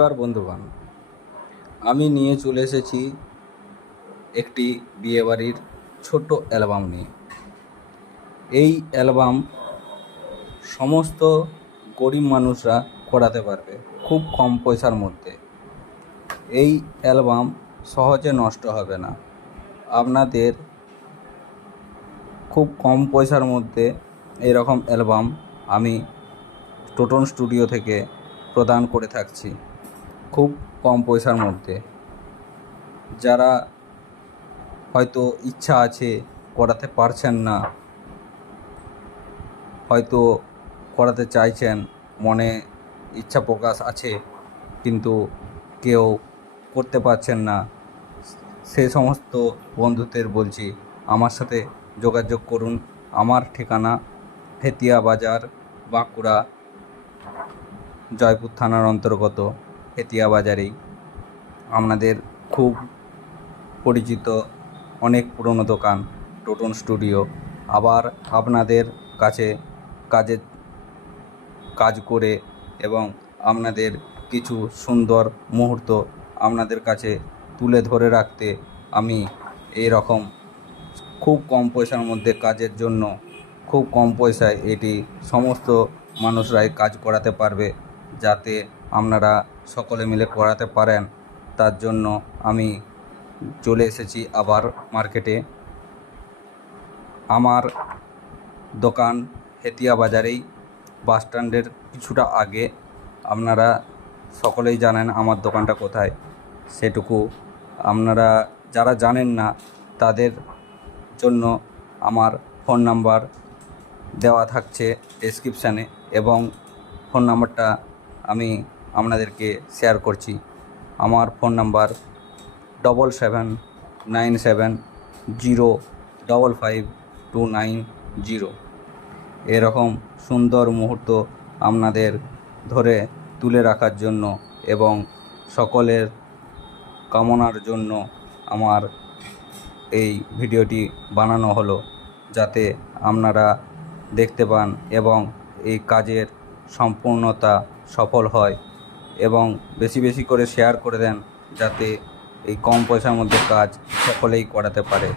নমস্কার বন্ধুগণ, আমি নিয়ে চলে এসেছি একটি বিয়েবাড়ির ছোট্ট অ্যালবাম নিয়ে। এই অ্যালবাম সমস্ত গরিব মানুষরা করাতে পারবে খুব কম পয়সার মধ্যে। এই অ্যালবাম সহজে নষ্ট হবে না। আপনাদের খুব কম পয়সার মধ্যে এরকম অ্যালবাম আমি টোটন স্টুডিও থেকে প্রদান করে থাকছি খুব কম পয়সার মধ্যে। যারা হয়তো ইচ্ছা আছে করাতে পারছেন না, হয়তো করাতে চাইছেন, মনে ইচ্ছা প্রকাশ আছে কিন্তু কেউ করতে পারছেন না, সে সমস্ত বন্ধুদের বলছি আমার সাথে যোগাযোগ করুন। আমার ঠিকানা ফেতিয়া বাজার, বাঁকুড়া, জয়পুর থানার অন্তর্গত ফেতিয়া বাজারেই। আপনাদের খুব পরিচিত অনেক পুরনো দোকান টোটন স্টুডিও। আবার আপনাদের কাছে কাজ করে এবং আপনাদের কিছু সুন্দর মুহূর্ত আপনাদের কাছে তুলে ধরে রাখতে আমি এই রকম খুব কম পয়সার মধ্যে কাজের জন্য, খুব কম পয়সায় এটি সমস্ত মানুষরাই কাজ করাতে পারবে, যাতে আপনারা সকলে মিলে করাতে পারেন। তার জন্য আমি চলে এসেছি আবার মার্কেটে। আমার দোকান ফেতিয়া বাজারেই, বাস স্ট্যান্ডের কিছুটা আগে। আপনারা সকলেই জানেন আমার দোকানটা কোথায়, সেটুকু আপনারা যারা জানেন না তাদের জন্য আমার ফোন নাম্বার দেওয়া থাকছে ডেসক্রিপশানে, এবং ফোন নাম্বারটা আমি আপনাদেরকে শেয়ার করছি। আমার ফোন নাম্বার 7797055290। এরকম সুন্দর মুহূর্ত আপনাদের ধরে তুলে রাখার জন্য এবং সকলের কামনার জন্য আমার এই ভিডিওটি বানানো হলো, যাতে আপনারা দেখতে পান এবং এই কাজের সম্পূর্ণতা সফল হয়, এবং বেশি বেশি করে শেয়ার করে দেন, যাতে এই কম পয়সার মধ্যে কাজ সকলেই করাতে পারে।